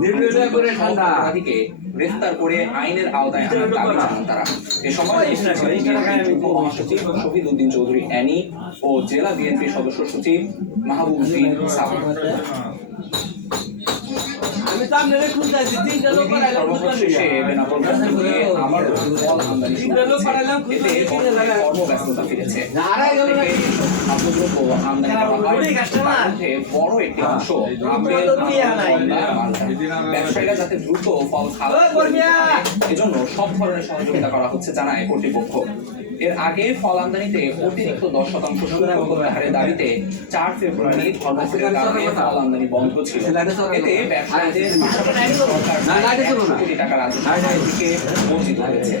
নির্বিঘ্ন করে ঠান্ডা। অপরাধীকে গ্রেফতার করে আইনের আওতায় আনার দাবি জানান তারা। এ সময় মহাসচিব শহীদ উদ্দিন চৌধুরী অ্যানি ও জেলা বিএনপি সদস্য সচিব মাহবুব উদ্দিন সাফি বড় একটি অংশ। ব্যবসায়ীরা যাতে দ্রুত ফল এজন্য সব ধরনের সহযোগিতা করা হচ্ছে জানায় কর্তৃপক্ষ। এর আগে ফল আমদানিতে অতিরিক্ত দশ শতাংশ শুল্ক দাবিতে চার ফেব্রুয়ারি ধর্মঘটের কারণে ফল আমদানি বন্ধ ছিল। এতে ব্যবসায়ীদের না, না, এটা না। কোটি টাকা রাজস্ব থেকে বঞ্চিত হয়েছে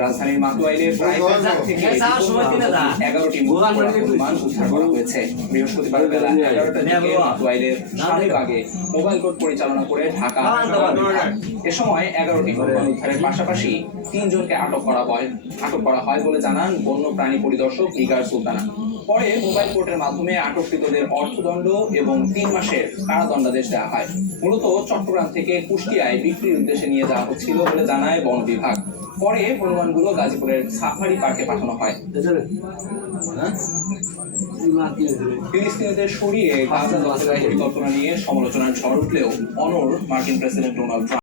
রাজধানীর মাতুয়াইলের প্রায় বাজার থেকে এগারোটি মুদ্রা উদ্ধার করা হয়েছে। বৃহস্পতিবার বেলা এগারোটার দিকে মাতুয়াইলের শাহীবাগে মোবাইল কোর্ট পরিচালনা করে ঢাকা এ সময় এগারোটি পরিমাণ উদ্ধারের পাশাপাশি তিনজনকে আটক করা হয় আটক করা হয় বলে জানান বন্য প্রাণী পরিদর্শক নিগার সুলতানা। পরে মোবাইল কোর্টের মাধ্যমে আটককৃতদের অর্থদণ্ড এবং তিন মাসের কারাদণ্ডাদেশ দেওয়া হয়। মূলত চট্টগ্রাম থেকে কুষ্টিয়ায় বিক্রির উদ্দেশ্যে নিয়ে যাওয়া হচ্ছিল বলে জানায় বন বিভাগ। পরে হনুমানগুলো গাজীপুরের সাফারি পার্কে পাঠানো হয়। ফিলিস্তিনিদের সরিয়ে গাজা দখলের পরিকল্পনা নিয়ে সমালোচনার ঝড় উঠলেও অনর মার্কিন প্রেসিডেন্ট ডোনাল্ড ট্রাম্প।